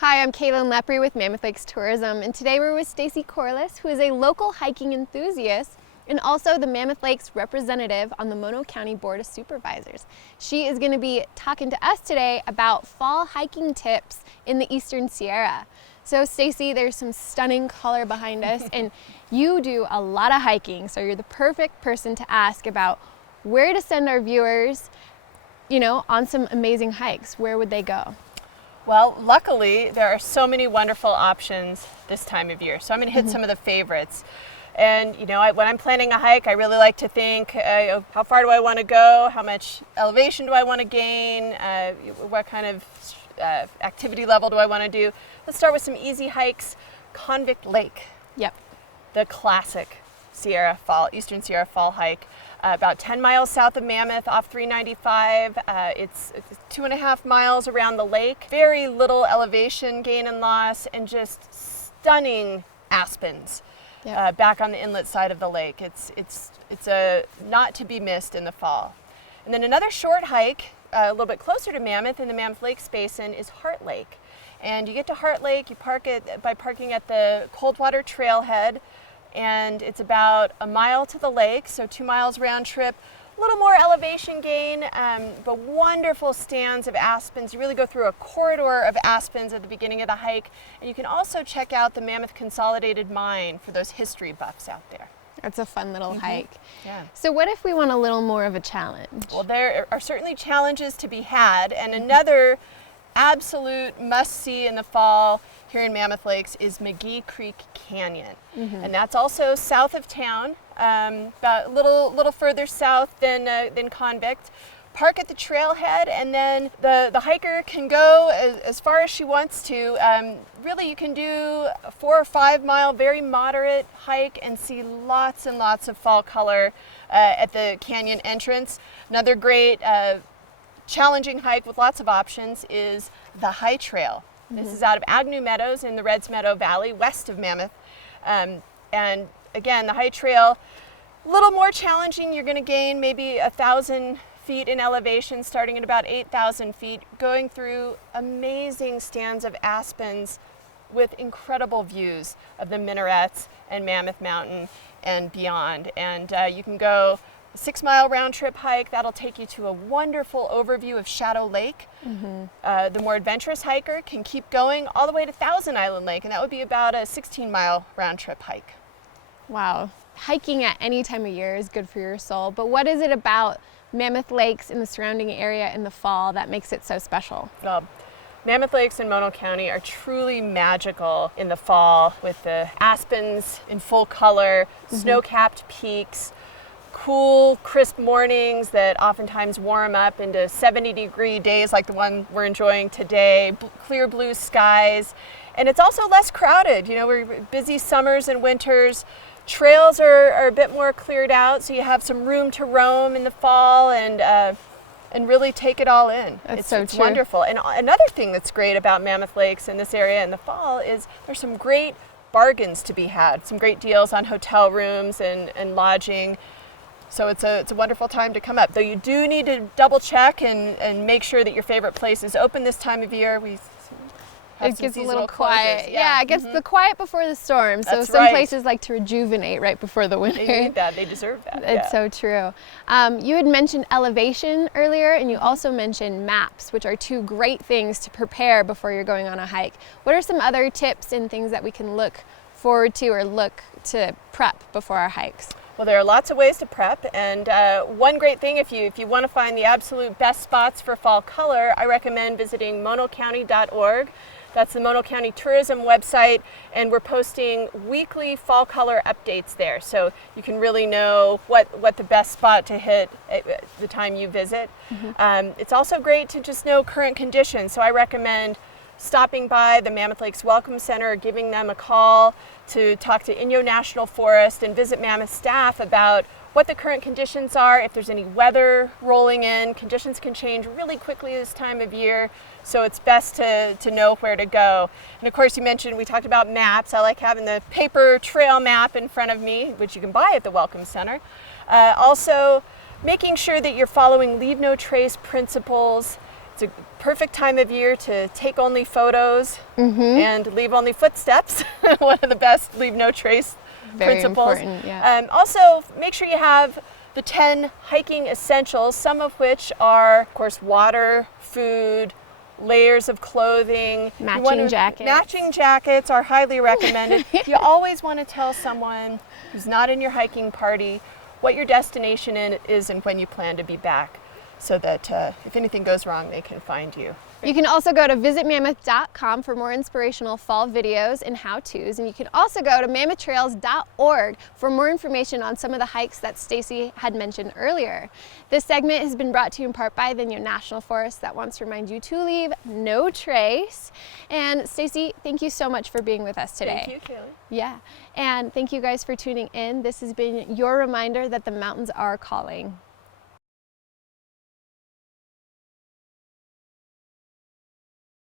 Hi, I'm Kaylin Lepre with Mammoth Lakes Tourism, and today we're with Stacy Corless, who is a local hiking enthusiast and also the Mammoth Lakes representative on the Mono County Board of Supervisors. She is going to be talking to us today about fall hiking tips in the Eastern Sierra. So Stacy, there's some stunning color behind us, and you do a lot of hiking, so you're the perfect person to ask about where to send our viewers, on some amazing hikes. Where would they go? Well, luckily, there are so many wonderful options this time of year. So I'm going to hit some of the favorites. And, when I'm planning a hike, I really like to think, how far do I want to go? How much elevation do I want to gain? What kind of activity level do I want to do? Let's start with some easy hikes. Convict Lake. Yep. The classic Eastern Sierra fall hike. About 10 miles south of Mammoth off 395. It's 2.5 miles around the lake. Very little elevation gain and loss, and just stunning aspens back on the inlet side of the lake. It's a not to be missed in the fall. And then another short hike a little bit closer to Mammoth in the Mammoth Lakes Basin is Heart Lake. And you get to Heart Lake, you park it by parking at the Coldwater Trailhead. And it's about a mile to the lake, so 2 miles round trip. A little more elevation gain, but wonderful stands of aspens. You really go through a corridor of aspens at the beginning of the hike. And you can also check out the Mammoth Consolidated Mine for those history buffs out there. That's a fun little hike. Yeah. So what if we want a little more of a challenge? Well, there are certainly challenges to be had, and another absolute must-see in the fall here in Mammoth Lakes is McGee Creek Canyon. And that's also south of town, about a little further south than Convict. Park at the trailhead, and then the hiker can go as far as she wants to. Really, you can do a 4 or 5 mile, very moderate hike and see lots and lots of fall color at the canyon entrance. Another great challenging hike with lots of options is the High Trail. This is out of Agnew Meadows in the Reds Meadow Valley, west of Mammoth. And again, the High Trail, a little more challenging. You're going to gain maybe 1,000 feet in elevation, starting at about 8,000 feet, going through amazing stands of aspens with incredible views of the minarets and Mammoth Mountain and beyond. And you can go a 6 mile round trip hike. That'll take you to a wonderful overview of Shadow Lake. The more adventurous hiker can keep going all the way to Thousand Island Lake, and that would be about a 16 mile round trip hike. Wow. Hiking at any time of year is good for your soul, but what is it about Mammoth Lakes and the surrounding area in the fall that makes it so special? Well, Mammoth Lakes in Mono County are truly magical in the fall, with the aspens in full color, snow-capped peaks, cool, crisp mornings that oftentimes warm up into 70-degree days like the one we're enjoying today, clear blue skies. And it's also less crowded. We're busy summers and winters. Trails are a bit more cleared out, so you have some room to roam in the fall and really take it all in. It's It's wonderful. And another thing that's great about Mammoth Lakes in this area in the fall is there's some great bargains to be had, some great deals on hotel rooms and lodging. So it's a wonderful time to come up. Though you do need to double check and make sure that your favorite place is open this time of year. It gets a little quiet. Closures. Yeah, it gets the quiet before the storm. So That's some right. places like to rejuvenate right before the winter. They need that. They deserve that. It's so true. You had mentioned elevation earlier, and you also mentioned maps, which are two great things to prepare before you're going on a hike. What are some other tips and things that we can look forward to or look to prep before our hikes? Well, there are lots of ways to prep, and one great thing, if you want to find the absolute best spots for fall color, I recommend visiting monocounty.org. That's the Mono County Tourism website, and we're posting weekly fall color updates there, so you can really know what the best spot to hit at the time you visit. It's also great to just know current conditions, so I recommend stopping by the Mammoth Lakes Welcome Center, giving them a call to talk to Inyo National Forest and Visit Mammoth staff about what the current conditions are, if there's any weather rolling in. Conditions can change really quickly this time of year, so it's best to know where to go. And of course, we talked about maps. I like having the paper trail map in front of me, which you can buy at the Welcome Center. Also, making sure that you're following leave no trace principles. It's a perfect time of year to take only photos and leave only footsteps. One of the best leave no trace Very principles. important, yeah. Also, make sure you have the 10 hiking essentials, some of which are, of course, water, food, layers of clothing. Matching jackets. Matching jackets are highly recommended. You always want to tell someone who's not in your hiking party what your destination is and when you plan to be back, so that if anything goes wrong, they can find you. You can also go to visitmammoth.com for more inspirational fall videos and how-tos, and you can also go to mammothtrails.org for more information on some of the hikes that Stacy had mentioned earlier. This segment has been brought to you in part by the National Forest that wants to remind you to leave no trace. And Stacy, thank you so much for being with us today. Thank you, Kaylee. Yeah, and thank you guys for tuning in. This has been your reminder that the mountains are calling.